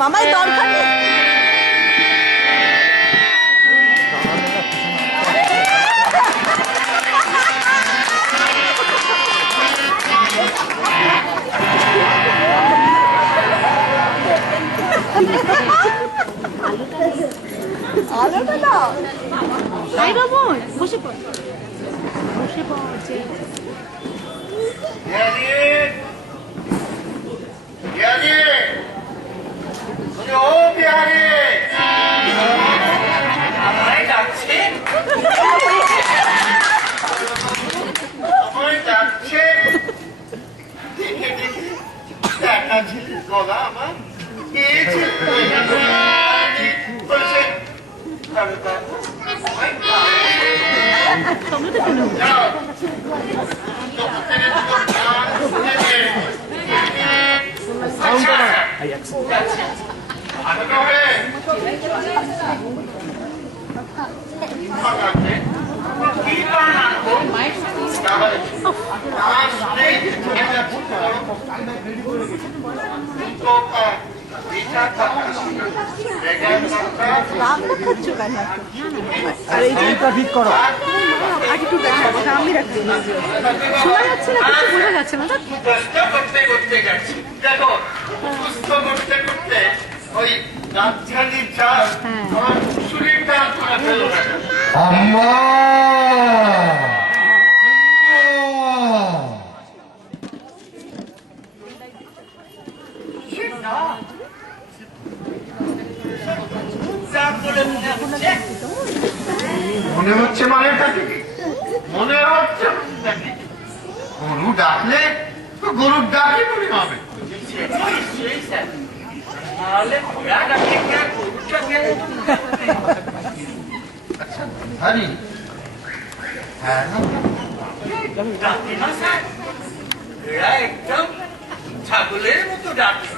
মামাই দরকার নেই। আলোটা দাও। আই বাবু বসে পড়, বসে পড়। গলা আমার ঠিক করো একটু সামনে রাখতে শোনা যাচ্ছে না, কিছু বোঝা যাচ্ছে না। করতে করতে যাচ্ছি, দেখো সুস্থ করতে করতে ওই রাজধানীর চাষ আমার শরীরটা করে ফেলো। মনে হচ্ছে মানেটা কি? মনে হচ্ছে গরু ডাকলে তো গরুর ডাকই মনে হবে। আচ্ছা হ্যাঁ একদম ছাগলের মতো ডাকে।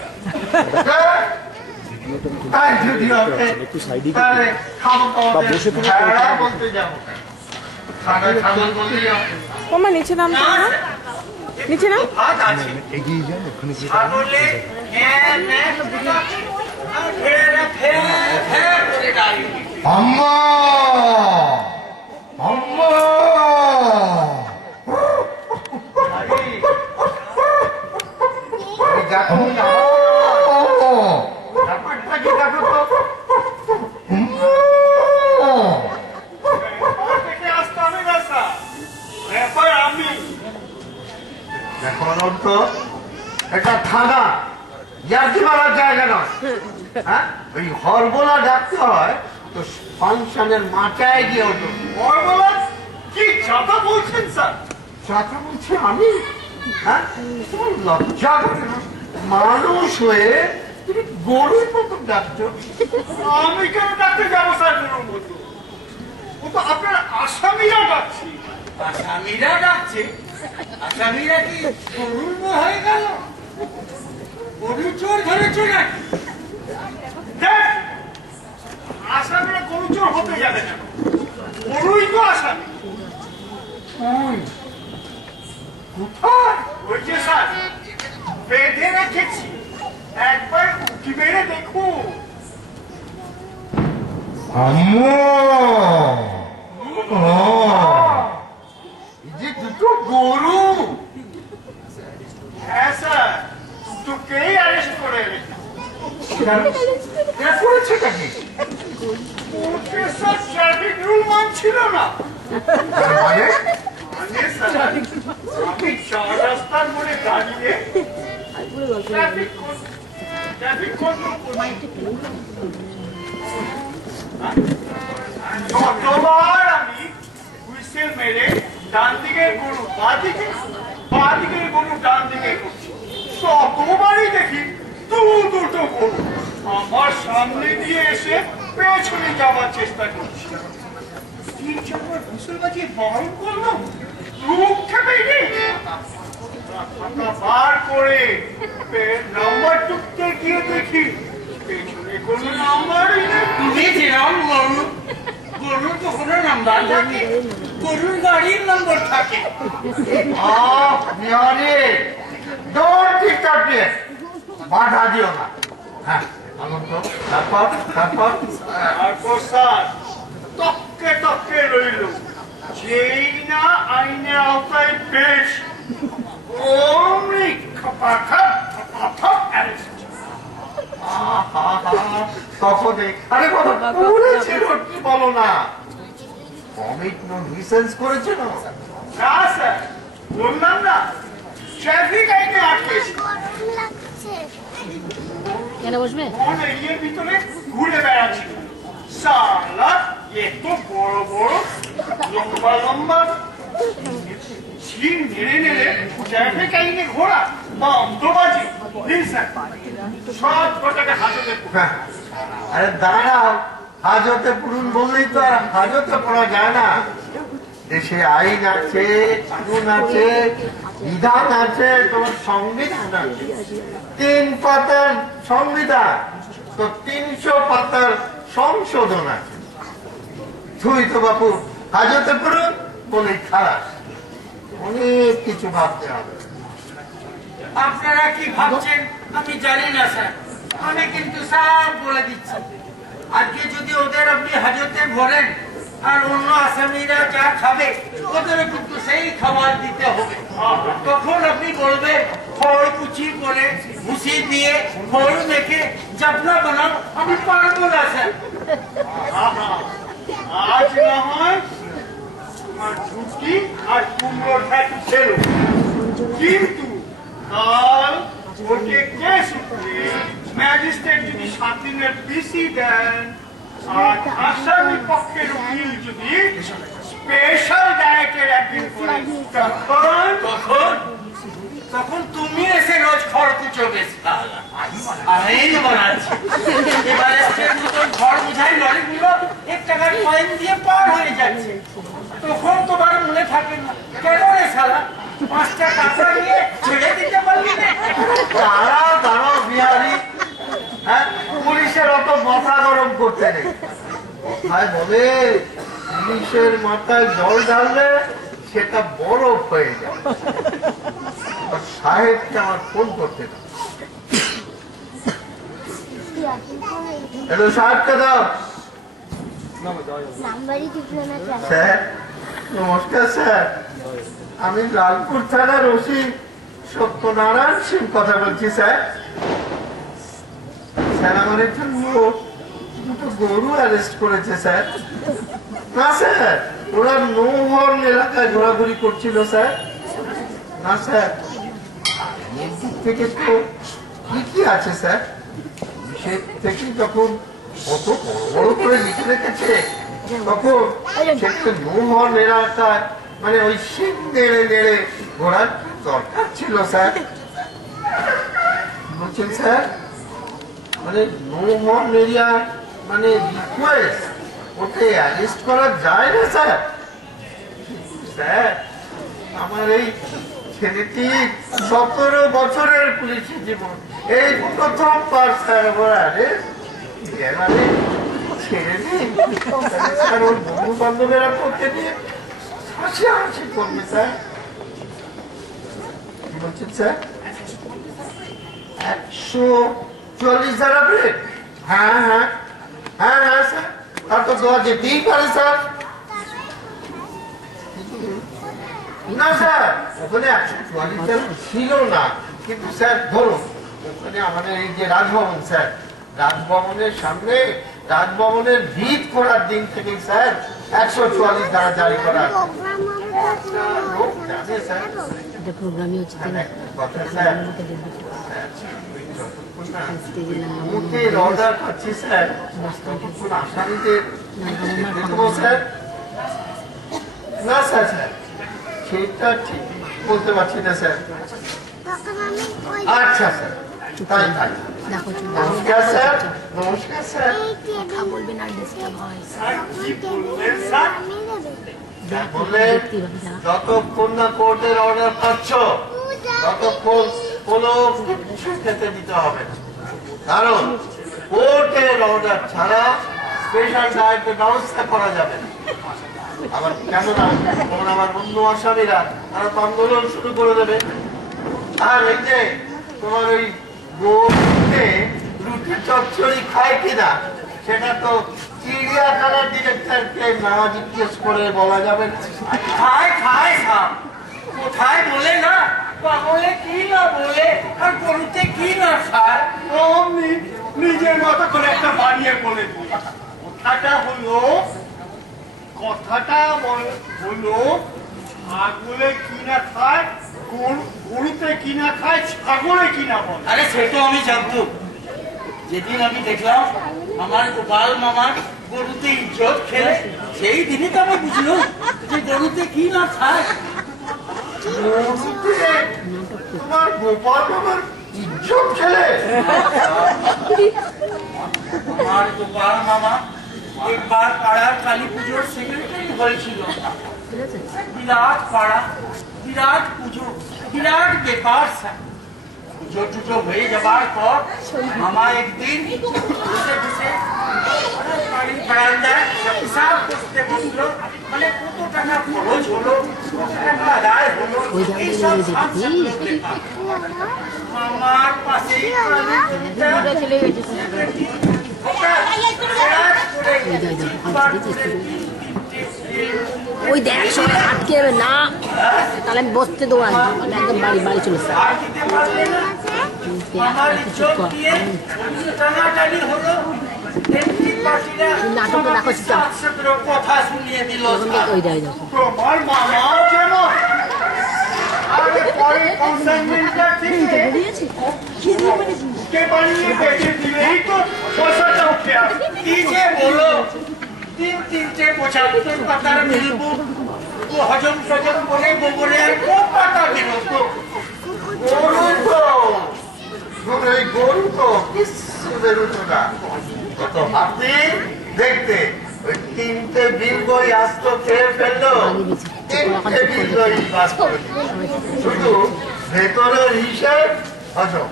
তোমার নিচে নাম নিচে নাম এগিয়ে যান ওখানে এটা থানা ইয়ার্কি মারার জায়গা নয়। হ্যাঁ ওই হরবোলা ডাকতে হয় তো ফাংশনের মাচায় গিয়ে হতো। হরবোলা কি চাপা বলছেন স্যার? চাপা বলছি আমি? হ্যাঁ লজ্জা করে না? মানুষ হয়ে তুমি গরুর মতো ডাকছো। আমি কেন ডাকতে যাবো স্যার গরুর মতো? ও তো আপনার আসামিরা ডাকছি। আসামিরা ডাকছে? আসামিরা কি গরুর হয়ে গেল? গরু চোর ধরেছ নাকি? আসামিরা গরু চোর হতে যাবে না, গরুই তো আসামি। কোথায়? ওই যে স্যার বেঁধে রেখেছি, একবার উঠি বেড়ে দেখুন। যে দুটো গরু। হ্যাঁ স্যার দুটোকেই অ্যারেস্ট করে করেছে নাকি? স্যার ট্রাফিক রুল মানছিল না। আমি চার রাস্তার মোড়ে দাঁড়িয়ে ট্রাফিক যতবার আমি হুইসেল মেরে ডান দিকের গরু বা দিকের গরু ডান দিকে করছি, ততবারই দেখি দুটো গরু আমার সামনে দিয়ে এসে পেছনে যাওয়ার চেষ্টা করছি। তিন চারবার হুইসেল বাজিয়ে বারণ করলাম, রূপ খেপে বার করে নাম্বার টুকতে গিয়ে দেখি পেছনে কোনো নাম্বারই নেই। তুমি যেরকম গরুর তো কোনো নাম্বার থাকে, গরুর গাড়ির নম্বর থাকে। বাধা দিও না। হ্যাঁ, আনন্দ। তারপর স্যার তককে তককে রইল, যেই না আইনের আওতায় পেশ অমনি তখনই আরে কথা করেছিল কি বলো না, কমিট নিউসেন্স করেছিল না স্যার, বললাম না ট্রাফিক আইনে আটকেছি। কেন বসবে? এরিয়ার ভিতরে ঘুরে বেড়াচ্ছিল, সালা এত বড় বড় লম্বা লম্বা ছিন নেড়ে নেড়ে ট্রাফিক আইনে ঘোরা বা অন্তবাজি সব কটাকে হাজতে। আরে দাঁড়াও, হাজতে পুরুন বললেই তো আর হাজতে পড়া যায় না। দেশে আইন আছে, কানুন আছে, বিধান আছে, তোমার সংবিধান আছে। 3 পাতার সংবিধান তো 300 পাতার সংশোধন আছে। তুই তো বাপু হাজতে পুরুন বলেই খারাপ, অনেক কিছু ভাবতে হবে। আপনারা কি ভাবছেন আমি জানি না স্যার, আমি কিন্তু সব বলে দিচ্ছি। আজকে যদি ওদের আপনি হাজতে ভরেন আর অন্য আসামিরা যা খাবে ওদের কিন্তু সেই খাবার দিতে হবে। তখন আপনি বলবেন খড় কুচি করে ভুসি দিয়ে খড় মেখে জাপনা বানাও, আমি পারবো না স্যার। আজ না হয় আর ছুটি আর কুমড়োর খ্যাতি ছিল, কিন্তু কাল ওকে কেস উঠলে ম্যাজিস্ট্রেট যদি 7 দিনের পিসি দেন আর আসামি পক্ষের উকিল যদি স্পেশাল ডায়েটের একদিন করে, তখন তুমি এসে রোজ খড় কুচোবে আমি বানাচ্ছি। এবারে খড় বুঝাই লরিগুলো 1 টাকার কয়েন দিয়ে পার হয়ে যাচ্ছে, তখন তোমার মনে থাকে না কেন রে শালা 5টা টাকা নিয়ে ছেড়ে দিতে পারলি না? দাঁড়াও বিহারি, হ্যাঁ পুলিশের অত মাথা গরম করতে নেই। কোথায় বলে পুলিশের মাথায় জল ঢাললে সেটা বরফ হয়ে যায়। সাহেবকে আমার ফোন করতে দাও। হ্যালো, সাহেবকে দাও। স্যার নমস্কার স্যার, আমি লালপুর থানার ওসি সত্যনারায়ণ সিং কথা বলছি স্যার। স্যার আমার একটা লোক 2টো গরু অ্যারেস্ট করেছে স্যার। না স্যার, ওরা নো হর্ন এলাকায় ঘোরাঘুরি করছিল স্যার। না স্যার, মন্দির থেকে তো কি আছে স্যার, সে থেকে যখন কত বড় বড় করে লিখে রেখেছে তখন সেটা নো হর্ন এলাকায় মানে ওই শিং নেড়ে নেড়ে ঘোরার দরকার ছিল স্যার। বলছেন স্যার, মানে নো হর্ন এরিয়া মানে রিকোয়েস্ট, ওকে অ্যারেস্ট করা যায় না স্যার। স্যার আমার এই ছেলেটি 17 বছরের পুলিশি জীবন, এই প্রথমবার স্যার আমার অ্যারেস্ট। মানে ছেড়ে দিন স্যার, ওর বন্ধু বান্ধবেরা করতে নিয়ে হাসি করবে স্যার। কি বলছেন স্যার? 140 আপনি? হ্যাঁ হ্যাঁ হ্যাঁ হ্যাঁ স্যার, তার তো দেওয়া যেতেই পারে স্যার। না স্যার, ওখানে 144 ছিল না, কিন্তু স্যার ধরুন ওখানে আমাদের এই যে রাজভবন স্যার, রাজভবনের সামনে রাজভবনের ভিত করার দিন থেকে স্যার 144 ধারা জারি করা লোক জানে স্যার। প্রোগ্রামই হচ্ছে কথা স্যার, মুখের অর্ডার পাচ্ছি স্যার, ততক্ষণ আসামিদের দেখবো স্যার। না স্যার, স্যার সেটা ঠিক বলতে পারছি না স্যার। আচ্ছা স্যার, তাই তাই। নমস্কার স্যার, নমস্কার স্যার। কথা বলবেন আর ডিস্টার্ব হয়। বললেন যতক্ষণ না কোর্টের অর্ডার পাচ্ছ ততক্ষণ কোনো কিছু খেতে দিতে হবে না, কারণ কোর্টের অর্ডার ছাড়া স্পেশাল ডায়েটের ব্যবস্থা করা যাবে না। আবার কেন না, তখন আমার অন্য আসামিরা তারা তো আন্দোলন শুরু করে দেবে। আর এই যে তোমার ওই গোতে রুটি চচ্চড়ি খায় কিনা সেটা তো চিড়িয়াখানার ডিরেক্টরকে না জিজ্ঞেস করে বলা যাবে না। খায় খায় সাপ, কোথায় বলে না, পাগলে কি না বলে, আর গরুতে কি না খায়। অমনি নিজের মতো করে একটা বানিয়ে বলে দিই। কথাটা হলো ছাগলে কিনা খায়, গরুতে কিনা খায়, ছাগলে কিনা বলে। আরে সে তো আমি জানতাম, যেদিন আমি দেখলাম আমার গোপাল মামার গরুতে ইজ্জত খেলে, সেই দিনই তো আমি বুঝলাম যে গরুতে কি না খায়। তোমার গোপাল মামার ইজ্জত খেলে? আমার গোপাল মামা একবার পাড়ার কালী পুজোর সেক্রেটারি হয়েছিল। বিরাট পাড়া, বিরাট পুজো, বিরাট ব্যাপার। পুজো টুজো হয়ে যাবার পর মামা একদিন বসে বসে বাড়ির বারান্দায় হিসাব করতে বসলো, মানে কত টাকা খরচ হলো, কত টাকা আদায় হলো, এইসব মামার পাশেই চলে গেছে ওই দেখ সবাই আটকে যাবে না, তাহলে আমি বসতে দেবো না, একদম বাড়ি বাড়ি চলে আসে। নাটকটা দেখো কথা শুনিয়ে দিল। ওই দেখো তোমার মামা যেন আরে পরে কনসাইনমেন্টটা থেকে কে বানিয়ে বেঁচে দিলেই তো পয়সাটা উঠে আসে। কি যে বলো, তিনটে 75 পাতার মিলবো, ও হজম সজম করে গোবরে আর কোন পাতা বেরোতো। গরু তো কিছু বেরোতো না, কত হাতি দেখতে ওই 3টে বিল বই আস্ত খেয়ে ফেললো, 3টে বিল বই বাস করে দিল। শুধু ভেতরের হিসেব হজম।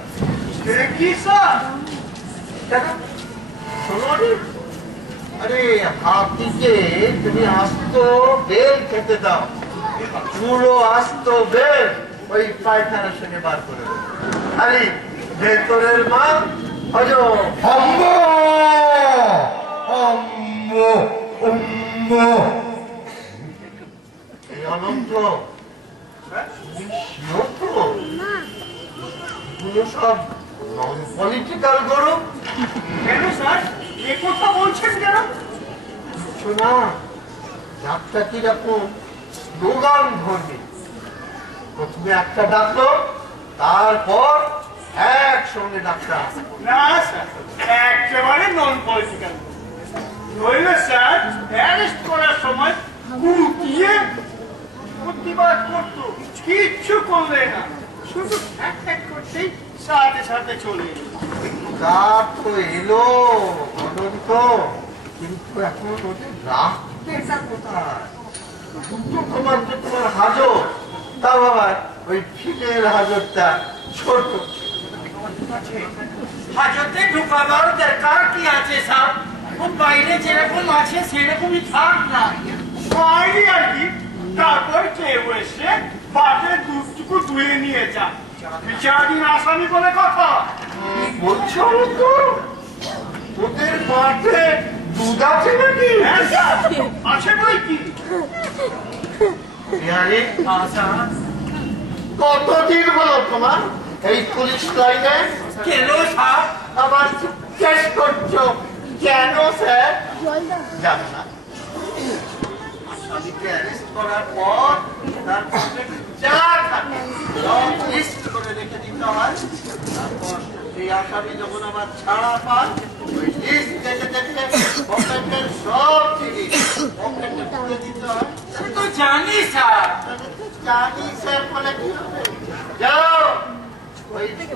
কি স্যার? শোনো রে, আরে হাতিকে তুমি আস্ত বেল খেতে দাও, পুরো আস্ত বেল ওই পায়খানার সঙ্গে বার করে দেবে। আরে ভেতরের মাল হজম। এই অনন্ত সব নন পলিটিক্যাল গরু। কেন স্যার এ কথা বলছেন কেন? শোনা ডাকটা কিরকম স্লোগান ধরবে, প্রথমে একটা ডাকলো, তারপর একসঙ্গে ডাকটা। না স্যার, একেবারে নন পলিটিক্যাল। নইলে স্যার অ্যারেস্ট করার সময় কুটিয়ে প্রতিবাদ করতো, কিচ্ছু করলে না, শুধু এক করতেই সাথে সাথে চলে এলো। ডাক তো এলো অনন্ত, কিন্তু এখন ওদের রাখতেটা কোথায়? দুটো তোমার হাজত, তা বাবা ওই ফিলের হাজতটা ছোট। হাজতে ঢুকাবার দরকার কি আছে সাহেব? ও বাইরে যেরকম আছে সেরকমই থাক না। বাইরে আর কি, তারপর কেউ এসে বাটে দুধটুকু ধুয়ে নিয়ে যা, বিচারাধীন আসামি বলে কথা। বলছো তো ওদের মাঠে দুধ আছে নাকি? হ্যাঁ স্যার, আছে বই কি। বিহারি, কতদিন হলো তোমার এই পুলিশ লাইনে? কেন সাহেব? আবার জিজ্ঞেস করছো কেন স্যার? জানো না, আসামিকে অ্যারেস্ট করার পর তার পকেটে যা থাকে সব লিস্ট করে রেখে দিতে হয়। তারপর এই আসামি যখন আবার ছাড়া পান, ওই লিস্ট দেখে দেখে পকেটের সব জিনিস পকেটে তুলে দিতে হয়। সে তো জানি সাহেব। জানি স্যার বলে কি হবে? যাও ওই থেকে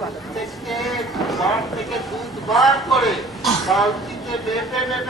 ঘর থেকে দুধ বার করে বালতিতে বেঁধে নেবে।